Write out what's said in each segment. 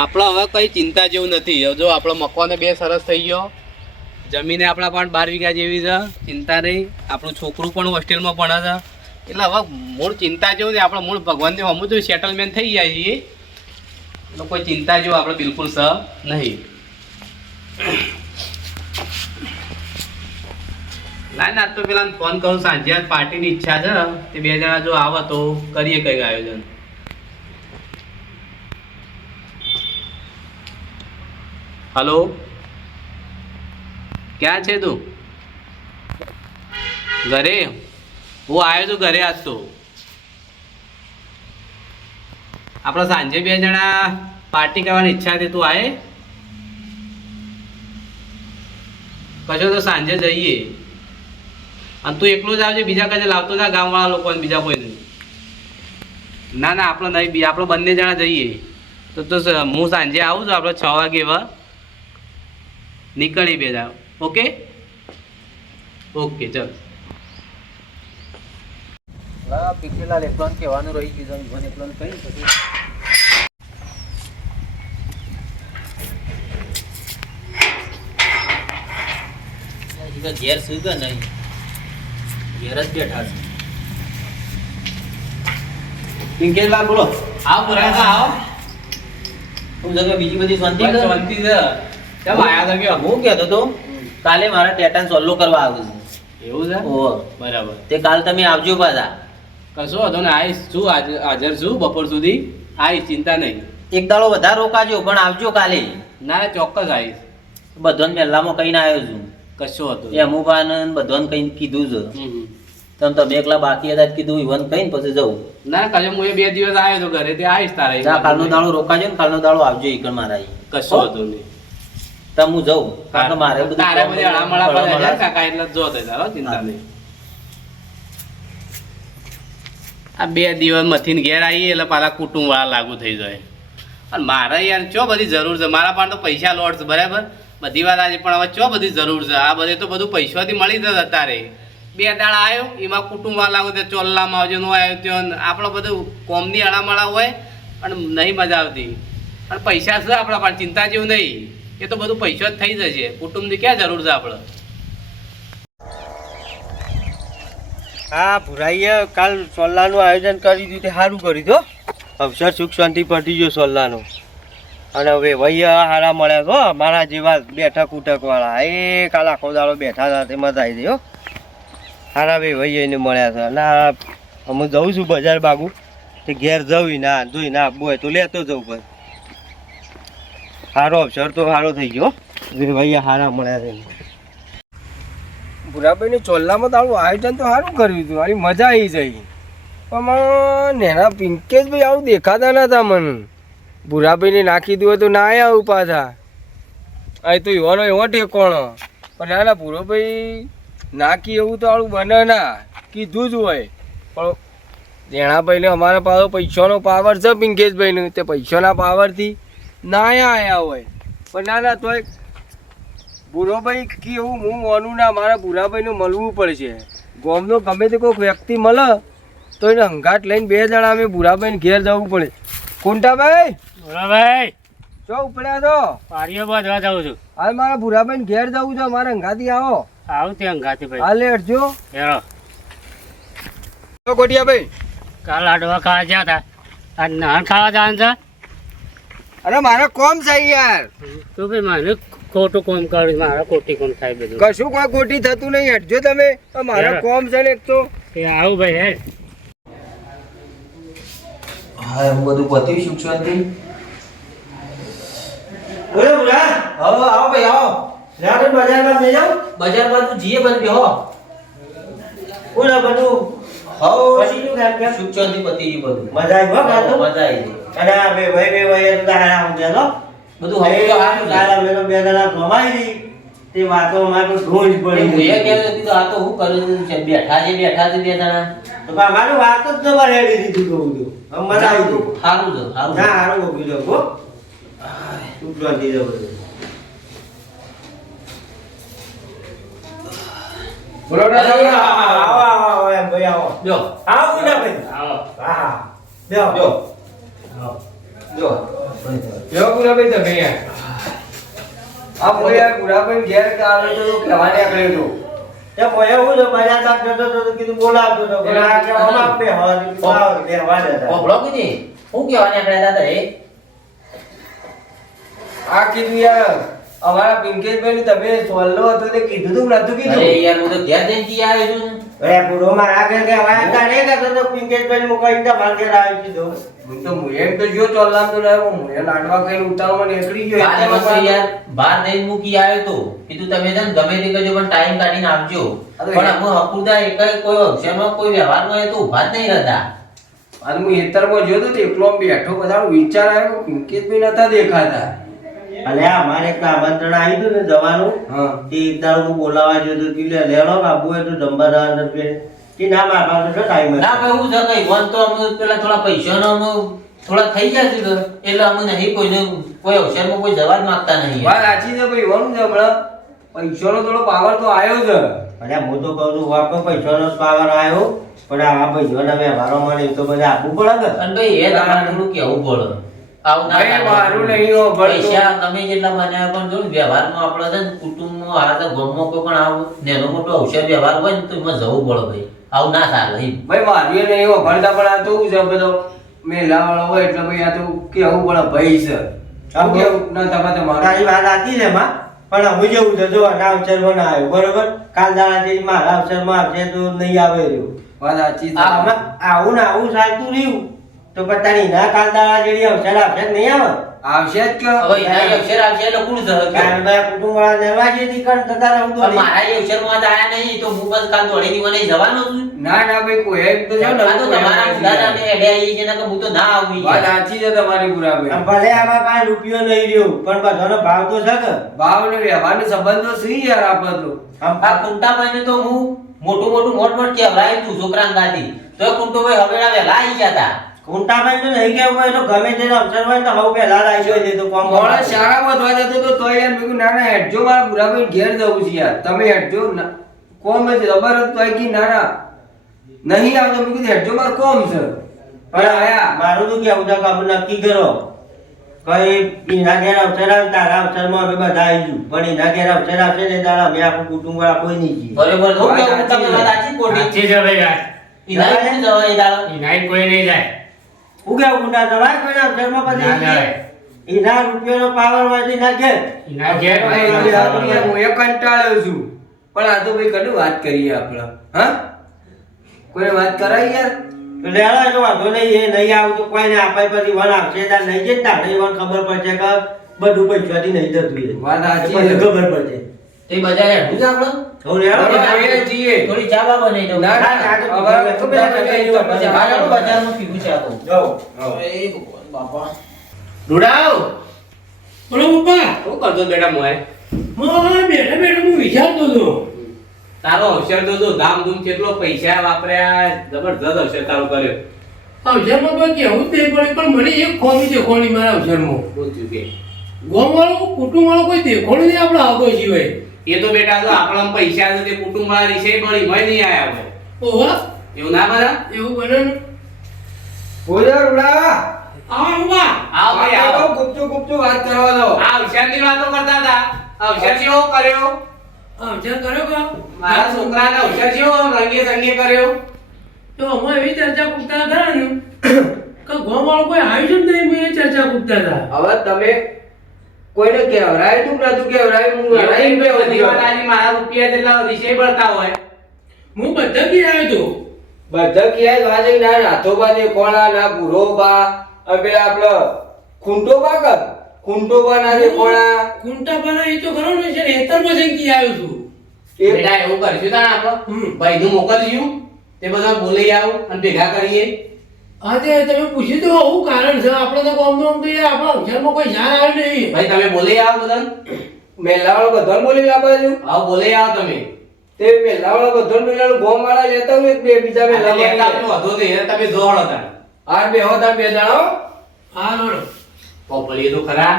આપણે હવે કઈ ચિંતા જેવું નથી. જો આપણો મકવાને બે સરસ થઈ ગયો. જમીને આપણા પણ બાર વીઘા જેવી છે. ચિંતા નહીં. આપણું છોકરું પણ હોસ્ટેલમાં ભણે છે. એટલે હવે મૂળ ચિંતા જેવું નહીં આપણે મૂળ ભગવાનને તો સેટલમેન્ટ થઈ જાય છીએ એટલે કોઈ ચિંતા જેવું આપણે બિલકુલ સ નહીં. ના ના તો પેલા ફોન કરું. સાંજે પાર્ટીની ઈચ્છા છે. તે બે જણા જો આવે તો કરીએ કંઈક આયોજન. હલો? ક્યાં છે તું? ઘરે? હું આવ્યો છું ઘરે આજ તો. આપણે સાંજે બે જણા પાર્ટી કરવાની ઈચ્છા હતી. તું આવે કશો તો સાંજે જઈએ. અને તું એકલો જ આવજે, બીજા કશે લાવતો ના ગામવાળા લોકોને બીજા કોઈને. ના ના, આપણે નહીં આપણે બંને જણા જઈએ. તો તો હું સાંજે આવું છું આપણે છ વાગે એવા. નીકળી બે જાવ ઓકે? ઓકે ચલ. પિંકીલાલ એકલોન કહેવાનું રહી ગયું છે. ઈવન કહી પછી ઘેર સુઈ ગયો નહીં. ઘેર જ બેઠા છે. પિંકેશલાલ બોલો. આવ પુરાય આવો. હું જગ્યા બીજી બધી શાંતિ શાંતિ છે. કેમ આયા તા કયો હું કહેતો તો કાલે મારા ટેટાન સોલ્લો કરવા આવ્યું એવું છે? ઓ બરાબર. તે કાલ તમે આવજો પાછા. કશો હતો ને આવીશ. છું હાજ- હાજર છું બપોર સુધી? આવીશ ચિંતા નહીં. એક દાડો વધારે રોકાજો પણ આવજો કાલે. ના ચોક્કસ આવીશ. બધાને પહેલામાં કહીને આવ્યો છું. કશો હતો એ અમુબાને બધાને કહીને કીધું છે. તમે તમે એકલા બાકી હતા કીધું ઈવન કહીને પછી જવું. ના કાલે હું એ બે દિવસ આવ્યો તો ઘરે તે આવીશ તારે. કાલનો દાડો રોકાજો ને કાલનો દાડો આવજો ઈકણ મારા. કશો હતો નહીં. તમે હું જઉં. કારણ કે મારે બધું તારે બધી અળામળા પર અળામળા હજાર કાકા એટલે જો તે તારો ચિંતા નહીં. આ બે દિવસ મથીને ઘેર આવીએ એટલે પાલા કુટુંબ વાળા લાગુ થઈ જાય. અને મારે યાર ચો બધી જરૂર છે? મારા પાસે તો પૈસા લોટ છે બરાબર? બધી વાત આજે પણ હવે ચો બધી જરૂર છે? આ બધે તો બધું પૈસાથી મળી જશે અત્યારે. બે દાડા આવ્યો એમાં કુટુંબ વાળા લાગુ તે ચોલ્લામાં આવજો નો આવ્યો ત્યાં આપણો બધું કોમની અળામળા હોય પણ નહીં મજા આવતી. અને પૈસા છે આપણા પણ ચિંતા જેવું નહીં. એ તો બધું પૈસા જ થઈ જશે. કુટુંબની ક્યાં જરૂર છે આપણે? હા, ભુરાઈએ કાલ સોલ્લાનું આયોજન કરી દીધું સારું કર્યું તો અવસર સુખ શાંતિ પટી ગયો સોલ્લાનો. અને હવે વૈયા હારા મળ્યા તો મારા જેવા બેઠક ઉઠક વાળા એ કાલ આખો દાડો બેઠા હતા તે મજા આવી હો હારા ભાઈ વૈયાને મળ્યા છે. અને હું જઉં છું બજાર બાગુ. તે ઘેર જવું ના, જોઈ ના હોય તો લેતો જવું ભાઈ. સારો અવસર તો સારો થઈ ગયો હો. વૈયા હારા મળ્યા છે. ભૂરાભાઈને ચોલ્લામાં તારું આયોજન તો સારું કર્યું હતું. મારી મજા આવી જઈ પણ નેના પિંકેશભાઈ આવું દેખાતા નતા મને. ભૂરાભાઈને નાખી દીધું તો ના આવું પાછા. અહીં તો એવાનો એવો ટેકોણો પણ ના ના ભૂરોભાઈ નાખી એવું તો આવું બને ના. કીધું જ હોય. પણ દેણાભાઈને અમારા પાસે પૈસાનો પાવર છે પિંકેશભાઈને. તે પૈસાના પાવરથી ના આવ્યા હોય. પણ ના ના તોય ભૂરાભાઈ કેવું હું માનું ના મારા ભૂરાભાઈને મળવું પડશે. ગોમનો ગમે તે કોઈક વ્યક્તિ મળે તો એને હંગાટ લઈને બે જણા અમે ભૂરાભાઈને ઘેર જવું પડે. કુંટાભાઈ ભૂરાભાઈ ચો ઉપડ્યા તો પારીઓ બાંધવા જાઉં છું. હાલ મારા ભૂરાભાઈને ઘેર જવું છે મારે હંગાથી આવો. આવું ત્યાં ગાતી ભાઈ. હાલે લેટજો હેરો. ચો કોટિયાભાઈ કાલ આડવા ખાવા જ્યાં હતા. આજ નાન ખાવા જવાનું છે? અરે મારે કોમ છે યાર. તો ભાઈ મારે ખોટું કોમ કરું મારા ખોટી કોમ થાય બધું. કશું કોઈ ખોટી થતું નહીં હટજો તમે મારા મારે કોમ છે ને એક તો. એ આવું ભાઈ હેડ હા એમ બધું પત્યું સુખ શાંતિ બોલો બુરા આવો આવો ભાઈ આવો. રાતે બજારમાં લઈ જાઉં બજાર બાજુ જીએ બન બેહો બોલો બધું. હવ પછી શું કામ કેમ? સુખ શાંતિ પતી ગયું બધું. મજા આવી હો મજા આવી આ બે ભાઈ બે ભાઈ હું ગયેલો બધું હવે તો હારું છે. તારા મેલો બે જણા ભમાઈ તે વાતો માં તો ધૂળ જ પડી એ કે તો આ તો હું કરું છે? બેઠા છે બેઠા છે બે જણા તો પણ મારું વાત જ તમારે હેડી દીધું કહું છું આવી ગઈ સારું સારું ના ઊભી જાવ હો. દીધો બધું. આવો આવો આવો એમ ભાઈ આવો. જો. આવો ના ભાઈ. આવો. હા. જો. જો. જો. જો તમે આ બોલ યાર ઘેર આવે તો તું કહેવા તો. તે મોય હું મજા કાઢતો તો કીધું બોલાવતો કે હું આ યાર અમારા પિંકેશભાઈ તમે સોલ્લો હતો તે કીધું તું નતું અરે કીધું યાર હું તો ઘેર જઈને આવ્યો છું કે તો પિંકેશભાઈ દીધો હું તો મુએ તો જો તો મુએ લાડવા કઈ નીકળી ગયો. યાર બહાર જઈને મૂકી આવ્યો તો. કીધું તમે છે ગમે તે કરજો પણ ટાઈમ કાઢીને આવજો. પણ અમે કોઈ અક્ષરમાં કોઈ વ્યવહારમાં એ તો જ નહીં રહેતા. અને હું હેતરમાં જોયો તો એકલો બેઠો બધા વિચાર આવ્યો પિંકેશભાઈ નતા દેખાતા. અને આ અમારે એક આમંત્રણ આવ્યું હતું ને જવાનું હા. તે એક હું બોલાવા ગયો તો કીધું લેલો બાબુ એ તો જમવા જવાનું નથી કે ના મારા પાસે શું ટાઈમ ના ભાઈ હું કઈ વન તો અમે પેલા થોડા પૈસાનો અમે થોડા થઈ ગયા છે એટલે અમે નહીં કોઈને કોઈ અવસરમાં કોઈ જવા જ માંગતા નહીં. વાત સાચી છે ભાઈ વળું છે હમણાં પૈસાનો થોડો પાવર તો આવ્યો છે અરે હું તો કહું છું વાપો પૈસાનો જ પાવર આવ્યો પણ આ ભાઈઓના વ્યવહારો મળે એ તો બધા આપવું પડે ને અને ભાઈ એ તમારે થોડું કેવું પડે. આવું. પૈસા જેટલા બનાવ્યા પણ જો વ્યવહારમાં આપણે છે ને કુટુંબમાં હારે તો કોઈ પણ આવું નાનો મોટો અવસર વ્યવહાર હોય ને તો એમાં જવું પડે ભાઈ. આવું ના ચાલે. ભાઈ મારી નહીં એવો ભણતા પણ આ તો છે બધો મેલા વાળો હોય એટલે ભાઈ આ તો કેવું પડે ભાઈ છે. હા, કેવું ના તમે તો તારી વાત સાચી છે એમાં પણ હું જેવું છે જો આના અવસરમાં ના આવ્યો બરોબર? કાલ દાડાથી મારા અવસરમાં આવશે તો નહીં આવે રહ્યું. વાત સાચી આવું ને આવું ચાલતું રહ્યું. તો પછી ના કાલદાળા જેવી અવસર આવશે નહીં આવે આવશે જ કે હવે એના અક્ષર આવશે એટલે કુણ કયો? કારણ બધા કુટુંબ વાળા દરવાજેથી કણ તતા રહું તો મારા એ અક્ષરમાં જ આયા નહીં તો હું બસ કાલ દોડી દીવાને જવાનો છું. ના ના ભાઈ કોઈ એક તો જો ના તો તમારા દાદાને એડે આવી છે નકર હું તો ના આવી વાત સાચી છે તમારી પૂરા ભાઈ ભલે આમાં પાંચ રૂપિયો નહીં રહ્યો પણ બધાનો ભાવ તો છે કે? ભાવ ને વ્યવહાર સંબંધો સી યાર આપણે તો? કુંટા ભાઈ ને તો હું મોટું મોટું મોટ મોટ કહેવરાયું તું છોકરાને ગાદી તો કુંટો ભાઈ હવે વહેલા આવી ગયા તા. કુંટાભાઈ તો નહીં કેવું હોય તો ગમે તે અવસર હોય તો હવે પહેલા લાવી જોઈએ તો કોમ મોડા સારા વધવા જતો તો તોય યાર મેં કીધું ના ના હેડજો મારા બુરાભાઈ ઘેર જવું છે યાર. તમે હેડજો. ના- કોમ જ તોય કી ના ના નહીં આવતો. મેં કીધું હેડજો મારે કોમ છે. પણ આયા. મારું તો કેવું છે કે આપણે નક્કી કરો. કઈ એના ઘેર અવસર આવે તારા અવસરમાં અમે બધા આવીશું. પણ એના ઘેર અવસર આવશે ને તારા અમે આપણું કુટુંબ વાળા કોઈ નહીં છીએ. બરોબર હું વાત કેવું સાચી તમે સાચી ખોટી છે ભાઈ કોઈ નહીં જાય. કેવું કુંટા જવાય કોઈના અવસરમાં પછી. એના રૂપિયાનો પાવર હોય નાખે એના ઘેર હું એ કંટાળ્યો છું. પણ આ તો ભાઈ કડું વાત કરીએ આપણે. હા? કોઈ વાત કરાય યાર? તો વાંધો નહીં એ નહીં આવું તો કોઈ ને આપણે પછી વન આવશે ત્યાં નહીં તારે વન ખબર પડશે કે બધું પૈસાથી નહીં જતું એ. વાત. ખબર પડશે. તે બજારે હેડું જ આપણે? થોડી ચા બાબા બનાવી દઉં ના, ના, હવે તો પેલા કઈ વાત પછી હાલો બજારમાં પીવું છે આ તો જાઓ એ બાપા રૂડાવ બોલો પપ્પા શું કરતો બેટા મોય મોય બેઠા બેઠા હું વિચારતો હતો તારો અવસર તો જો ધામધૂમ કેટલો પૈસા વાપર્યા જબરજસ્ત અવસર તારો કર્યો અવસરમાં કોઈ કેવું તે પડે પણ મને એક ખોમી દેખોણી મારા અવસરમાં થયું કે ગોમ વાળો કુટુંબ વાળો કોઈ દેખોણું નહીં આપણે આગો સિવાય એ તો બેટા તો આપણા પૈસા છે તે કુટુંબ વાળા વિષય મળી ભય નહીં આયા હોય ઓહો. એવું ના બધા એવું બને ને. બોલો રૂડા. આવો ઊભા આવ ભાઈ આવ. ગુપચુપ ગુપચુપ વાત કરવા દો. આ અવસરની વાતો કરતા હતા. અવસર જેવો કર્યો. અવસર કર્યો કે? મારા છોકરાને અવસર જેવો રંગે સંગે કર્યો. તો અમે એવી ચર્ચા પૂછતા હતા ને કે ગામ વાળો કોઈ આવ્યું જ નહીં મેં ચર્ચા પૂછતા હતા. હવે તમે કોઈને કહેવરાય તું નતું કહેવરાય હું હરાઈ ગયો. આજે મારા રૂપિયા જેટલા રિશે પડતા હોય. હું બધા કી આવ્યો તો. બધા ક્યાંય આજે ના? નાથોબા ને કોણા ના ભૂરોબા અને આપણો આપડે ખૂંટોબા કર? ખૂંટોબા ના જે કોણા કુંટા પાના એ તો ખરો ને છે હેતર પછી કી આવ્યો છું. બેટા એવું કરશું તાણ આપણે. ભાઈ નું મોકલશું તે બધા બોલી આવ અને ભેગા કરીએ. હા તે તમે પૂછ્યું તો આવું કારણ છે. આપણે તો ગામ આમ તો યાર આપણા અવસરમાં કોઈ જાણ આવ્યું નહીં ભાઈ તમે બોલે આવ બધા મેલાવાળો બધા બોલી આવ બોલી આવ તમે. તે મેલાવાળો બધો મેલાવાળો ગોમ વાળા લેતા હોય બે બીજા આ તો લેતા મેલા નહીં. તમે જોડો તાણ આ બે હોતા બે જણો હા. લોડો તો ખરા.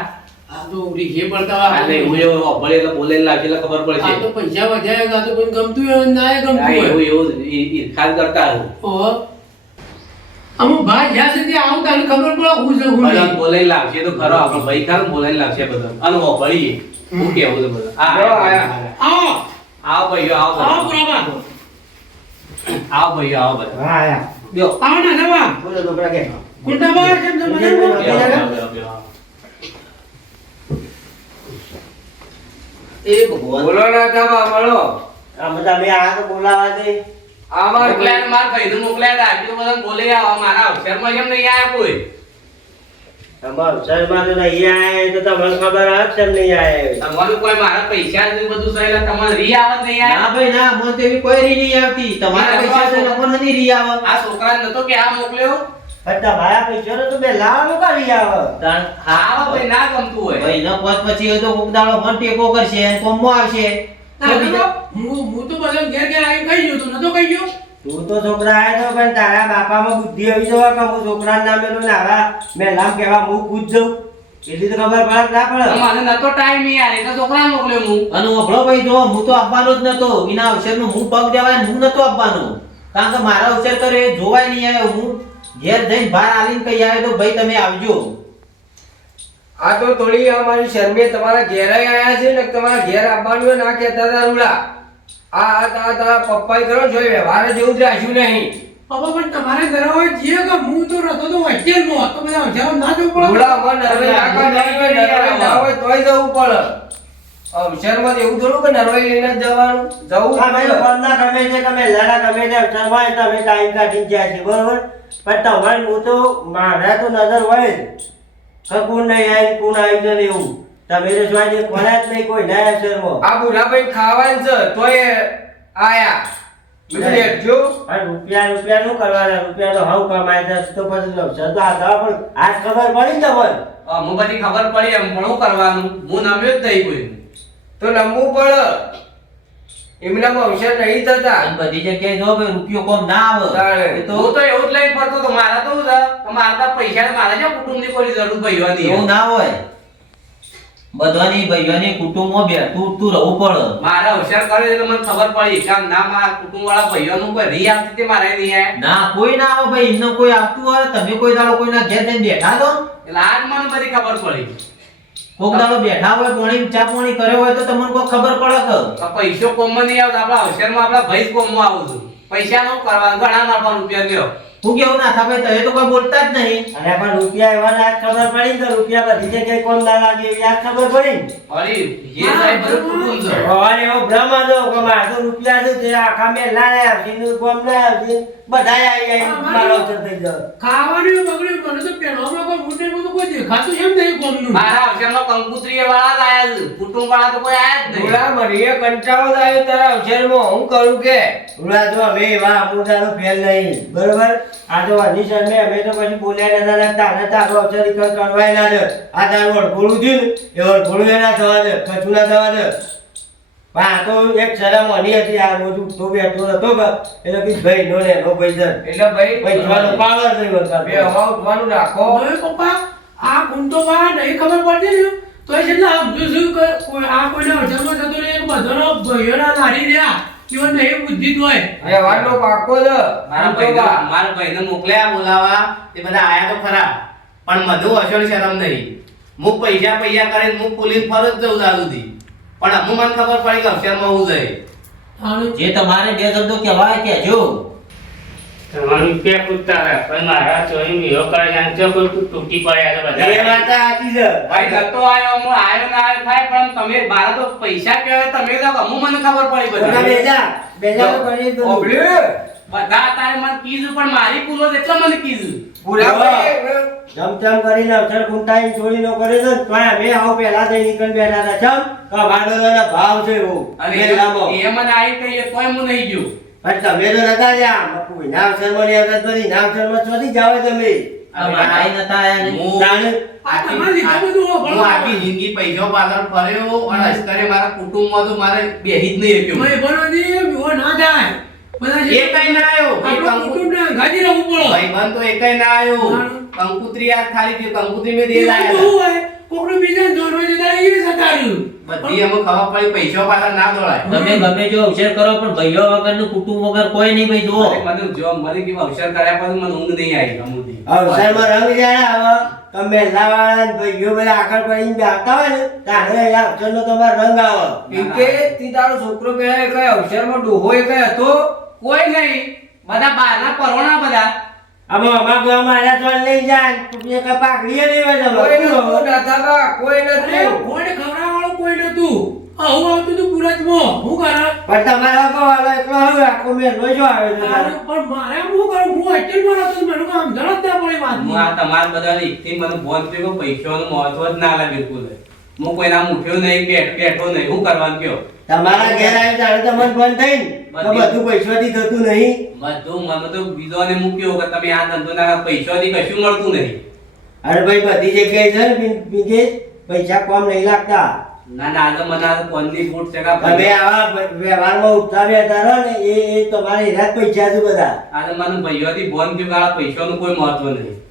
આ તો ઉડી જે પડતા આ નહીં હું એવું પોપડી એટલે બોલે લાગે ખબર પડશે. આ તો પૈસા વધારે આ તો કોઈ ગમતું હોય ના ગમતું હોય. એવું એવું ઈર્ખાદ કરતા હું ઓહો. અમુક ભાઈ જ્યાં સુધી આવું તારે ખબર પડે હું છે હું બધા બોલાઈ લાવશે તો ખરો આપણો ભાઈ ખરો બોલાઈ લાવશે બધા. અને વળીએ હું કેવું છે બધા? આ આવો. આવો ભાઈઓ આવો આવો બધા. આવો ભાઈઓ આવો બધા. હા આયા. બ્યો. આવો ને નવા બોલો છોકરા કે. કુંટાબા કેમ તો મને બ્યો, બ્યો, બ્યો, બ્યો. એ ભગવાન. બોલો ના તમે મળો. આ બધા મે આ તો બોલાવા દે. આમાં મોકલ્યા માર ભાઈ નું મોકલ્યા હતા. બીજું બધા બોલે આવા મારા અક્ષરમાં કેમ નહીં આયા કોઈ? તમારા માં તો નહીં આયા તો તમને ખબર આવે છે નહીં આયા તમારું કોઈ મારા પૈસા ને બધું સહેલા તમારે રી આવત નહીં આયા? ના ભાઈ ના મને તો એવી કોઈ રી નહીં આવતી તમારા પૈસા છે ને મને નથી રી આવે આ છોકરા નતો કે આ મોકલ્યો પણ તમારા પૈસા તો બે લાવવાનું કરી આવે તાણ હા ભાઈ ના ગમતું હોય ભાઈ ન પોત પછી તો કોક દાડો મન ટેકો કરશે કોમો કોમમાં આવશે. હું હું તો બધા ઘેર ઘેર આવીને કહી ગયો તો નતો કહી ગયો. તું તો છોકરા આયો તો પણ તારા બાપામાં બુદ્ધિ આવી જવા કે હું છોકરાના નામે તો નાવા મેં નામ કહેવા હું પૂછ જઉં એટલી તો ખબર પડે ના પડે. મને નતો ટાઈમ યાર એ તો છોકરા મોકલ્યો હું. અને ઓભળો ભાઈ જો હું તો આપવાનો જ નતો. એના અવસરનું હું પગ દેવાય હું નતો આપવાનો. કારણ કે મારા અવસર તો એ જોવાય નહીં આવ્યો હું. ઘેર જઈને બહાર આવીને કહી આવે તો ભાઈ તમે આવજો. આ તો થોડી અમારી શરમે તમારા ઘેર આયા છે ને તમારા ઘેર આવવાનું ના કહેતા હતા રૂડા. આ આ તા તા પપ્પાએ કરો છો એ વ્યવહાર જેવું જ રાખ્યું નહીં. પપ્પા પણ તમારે ઘરે હોય જે કે હું તો રતો તો હોસ્ટેલમાં તો બધા હોસ્ટેલમાં ના જવું પડે. રૂડા મન નહીં ના હોય તોય જવું પડે. અવસરમાં એવું થોડું કે નરવાઈ લઈને જવાનું. જવું તમે. ફોનના ગમે છે તમે લડા ગમે છે ચરવાય તમે ટાઈમ કાઢી જાય છે બરોબર? પણ તમારે હું તો મારા તો નજર હોય જ કે કોણ નહીં આવી કોણ આવી ને એવું. તમે તો જોઈ કોના જ નહીં કોઈ ના અસરમાં આ બુઢાભાઈ ખાવાનું છે તોય આયા. બધું રૂપિયા રૂપિયા શું કરવાના? રૂપિયા તો હવ કમાય છે તો પછી તો આ દવા પણ આજ ખબર પડી તમને હું બધી ખબર પડી એમ પણ શું કરવાનું? હું નમ્યો જ નહીં કોઈ. તો નમવું પડે. એમનામાં અવસર નહીં થતા. બધી જગ્યાએ જો ભાઈ રૂપિયો કોમ ના આવે. એ તો હું તો એવું જ લઈને પડતો તો મારા તો શું છે કે મારા તો પૈસા ને મારા છે કુટુંબની કોઈ જરૂર ભઈવાની એવું ના હોય. બધાની ભાઈઓની કુટુંબમાં બેઠું ઉઠતું રહું પડે. મારા હોશિયાર કરે એટલે મને ખબર પડી. કે ના મારા કુટુંબ વાળા ભાઈઓનું કોઈ રી આવતી તે મારે નહીં આવે ના કોઈ ના આવે ભાઈ એમને કોઈ આવતું હોય તમે કોઈ દાડો કોઈના ઘેર જઈને બેઠા દો એટલે આજ મને બધી ખબર પડી. કોક દાડો બેઠા હોય પોણી ચા પોણી કર્યો હોય તો તમને કોઈ ખબર પડે કે? પૈસો કોમમાં નહીં આવતો આપણા હોશિયારમાં આપણા ભાઈ કોમ કોમમાં આવું છું. પૈસા નું કરવાનું ઘણા મારવા રૂપિયા લ્યો. હું કેવું ના થાય ભાઈ તમે તો કોઈ બોલતા જ નહીં. અરે પણ રૂપિયા એવા ના ખબર પડી ને તો રૂપિયા બધી જગ્યાએ કોમ ના લાગે એવી ખબર પડી અરે સાહેબ બધું છે. ભગવાન એવો ભ્રમ હતો કે મારે રૂપિયા છે? તે આખા મેં ના આવતી કોમ ના આવતી બધા આવી આવી મારો અવસર થઈ જાવ ખાવાનું બગડ્યું મને તો પહેરવામાં કોઈ મોટે મોટું કોઈ દેખાતું એમ નહીં કોમનું. મારા અક્ષરનો કંકુત્રી વાળા જ આયા છે. કુટુંબ વાળા તો કોઈ આયા જ નહીં. રૂડા મને કંટાળો જ આવ્યો તારા અક્ષરમાં હું કરું કે? ઓલા તો હવે એવા મોટાનો ફેલ નહીં. બરોબર? આ તો મેં અમે તો પછી બોલ્યા નતા લાગતા અને તારો અવસર ઈકર કરવાય ના દે આ તારું વળખોડું થયું ને એ વળખોડું એના થવા દે કશું ના થવા દે. પણ આ તો એક શરમ અની હતી આ બધું તો બેઠો હતો કે એટલે કે ભાઈ નો ને નો ભાઈ જન એટલે ભાઈ ભાઈ જવાનો પાવર નહીં બે વળતા હવા ઉઠવાનું રાખો. હવે પપ્પા? આ કુંટો બા નહીં ખબર પડતી ને તો એ આ કોઈ- આ કોઈને હોટલમાં જતો રહે એક બધાનો ભાઈઓના લારી રહ્યા. એવો નહીં બુદ્ધિ હોય. વ્યવહારનો પાકો છે મારા ભાઈને મારા ભાઈને મોકલ્યા બોલાવા. તે બધા આયા તો ખરા પણ મધુ અસર શરમ નહીં. હું પૈસા પૈસા કરીને હું પોલીસ ફરજ જઉં દાદુ થી પણ અમુ મને ખબર પડી કે અક્ષરમાં હું જઈ. જે તમારે બે શબ્દો કહેવાય કહેજો. તમારું રૂપિયા પૂછતા હતા પણ મારા ચોરી વિહો કરે છે કોઈ તૂટી પડ્યા છે એ વાત સાચી છે. ભાઈ નતો આવ્યો હું આવ્યો ના આવ્યો થાય પણ તમે મારા તો પૈસા કહેવાય તમે તો અમુ મને ખબર પડી બધી. બેજા બેજા કરી તો ઓબલ્યું? બધા. તારે મને કીધું પણ મારી પૂરો એટલા મને કીધું. બુઢાભાઈ જમ જમ કરીને અવસર ખૂંટાઈને છોડી નો કરે છે ને તોય અમે આવો પહેલા જઈ નીકળી બેઠા હતા. ભાવ છે એવું. અને. એ મને આવી કહીએ તોય હું નહીં ગયો. પણ તમે? તો નતા જ્યાં કોઈના અવસરમાં નહીં આવતા તો એના અવસરમાં ચોથી જાઓ તમે બધું ના ના ના કંકુત્રી આ ખાલી કંકુત્રી મેં કોકનું બિઝનેસ જોડવા જતા રહીએ જતા રહ્યું. બધી એમાં ખબર પડી પૈસા પાછળ ના દોડાય. તમે ગમે જો અવસર કરો પણ ભાઈઓ વગરનું કુટુંબ વગર કોઈ નહીં ભાઈ જુઓ. મને જો મને કેવું અવસર કર્યા પછી મને ઊંઘ નહીં આવી અમુથી અવસરમાં રંગ જાય આવે. તમે લાવાળા ને ભાઈઓ બધા આગળ પડીને બેસતા હોય ને ત્યારે અવસર નો તમારો રંગ આવે. કે તી તારો છોકરો પહેલા કઈ અવસરમાં ડોહો એ કઈ હતો? કોઈ નહીં. બધા બહારના પરોણા બધા. આમાં અમારા આના તો લઈ જાય તું નહીં હોય કોઈ તમારે નતું કોઈ કોઈ આવું આવતું હતું પુરતમાં. હું કરે? પણ તમારા ગામવાળો એકલો હવે આખો મેલો જો આવે છે પણ મારે હું કરું? હું હોસ્ટેલમાં હતો, મને કોઈ સમજણ જ ના પડી વાતની. હું આ તમારા બધાને એકથી મને ફોન થયો કે પૈસાનું મહત્વ જ ના લાગે બિલકુલ હું કોઈના મુઠ્યો નહીં બેઠ બેઠો નહીં શું કરવાનું કયો? તમારા ઘેર આવી ત્યારે તમને બંધ થઈ ને તો બધું. પૈસાથી થતું નહીં. બધું મને તો બીજોને મૂક્યો કે તમે આ ધંધો ના પૈસાથી કશું મળતું નહીં. અરે ભાઈ બધી જગ્યાએ છે ને બીજે? પૈસા કોમ નહીં લાગતા. ના ના તો મને આ કોનની ફૂટ છે કા તમે આવા વ્યવહારમાં ઉઠાવ્યા તારો ને એ એ તમારા એના જ પૈસા છે બધા. આજે મને ભાઈઓથી બોન કે આ પૈસાનું કોઈ મહત્વ નહીં. તો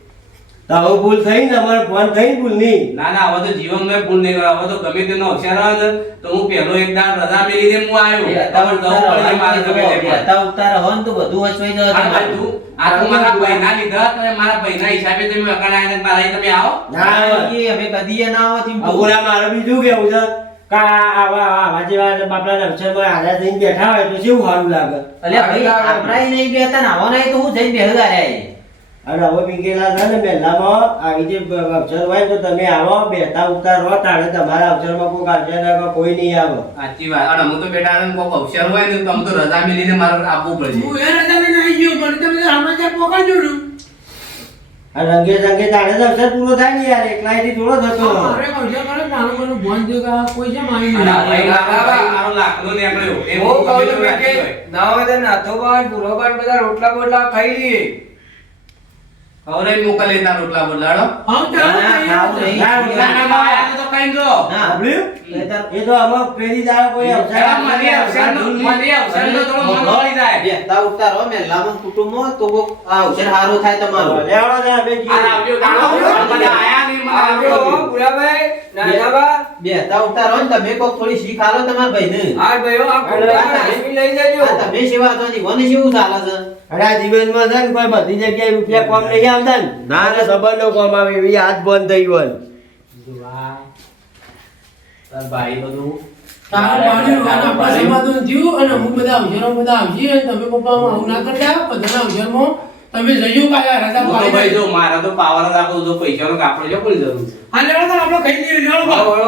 હવે ભૂલ થઈ ને તમારે ફોન થઈ ભૂલ નહીં. ના ના હવે તો જીવનમાં ભૂલ નહીં હવે તો ગમે તેનો અક્ષર આવે ને તો હું પહેલો એક દાડ રજા મેલી દે હું આવ્યો. તમારે જવું પડે મારે ગમે તે પણ. ઉતાર હો ને તો બધું હસવાઈ ભાઈ, તું આ તું મારા ભાઈના લીધા તમે મારા ભાઈના હિસાબે તમે અકળ આયા ને મારા તમે આવો. ના એ અમે કદી એ ના આવો એમ કહું. મારે બીજું કેવું છે? કે આવા આવા જેવા બાપડા અક્ષરમાં હાજર થઈને બેઠા હોય તો કેવું સારું લાગે? એટલે ભાઈ નહીં બેહતા ને આવો નહીં તો હું જઈને બેહગા રહ્યા અને હવે પિંકેલા છે ને મહેલામાં આવી જે અક્ષર હોય તો તમે આવો બેઠા ઉઠતા રહો તાણે તમારા અક્ષરમાં કોઈ અક્ષર ને કોઈ નહીં આવે. સાચી વાત. અને હું તો બેટા કોક અવસર હોય ને તો તો રજા મેલીને મારે આપવું પડશે. હું એ રજા લઈને આવી ગયો પણ તમે સમાચાર પોકા જોડું રંગે રંગે તાણે તો અક્ષર પૂરો થાય ને યાર એકલાયથી થોડો થતો. અરે મારે કૌશલ કરે નાનું મોનું ભોન જો કે કોઈ જેમ મારી મારો લાકડો ને આપણે હું કહું છું તેવું પિંકે, રાખી હોય. ના હોય તો ને ભૂરોબા ને બધા રોટલા બોટલા ખાઈ લઈએ. ખવડાવી મોકલે તાર રોટલા બોલાડો હા, તો ના, ના. ના, ના, ના, ના, તો કઈ જો ના. એ તો આમાં પેલી દાડો કોઈ એલા મને અવસરનો- મને અવસરનો થોડો મન જાય. બેહતા ઉઠતા રહો મહેલામાં કુટુંબમાં તો આ અવસર સારું થાય તમારું. લેવડો ને બે આ જઈએ. આવજો, મને આયા નહીં, મને આવજો. હો, ભૂરાભાઈ નાથાબા ઉઠતા રહો ને તમે કોક થોડી શીખ આલો ભાઈ ને આ ભાઈઓ આ લઈ જજો. તમે સેવા તો ચાલે છે. અરે આ જીવનમાં છે ને કોઈ બધી જગ્યાએ રૂપિયા કોમ નહીં આવતા ને. ના, અને સંબંધો કોમ આવે એવી હાથ બંધ થઈ હોય તાર ભાઈ બધું. તારું પાડ્યું અને આપણા સમાધાન થયું અને હું બધા અવસરો બધા તમે પપ્પામાં આવું ના કરતા બધાના અવસરમાં તમે જજો કાયા રજા પાડી ભાઈ જો મારા તો પાવર રાખો તો પૈસાનો કાપડ જો કોઈ જરૂર છે. હા તો આપણે.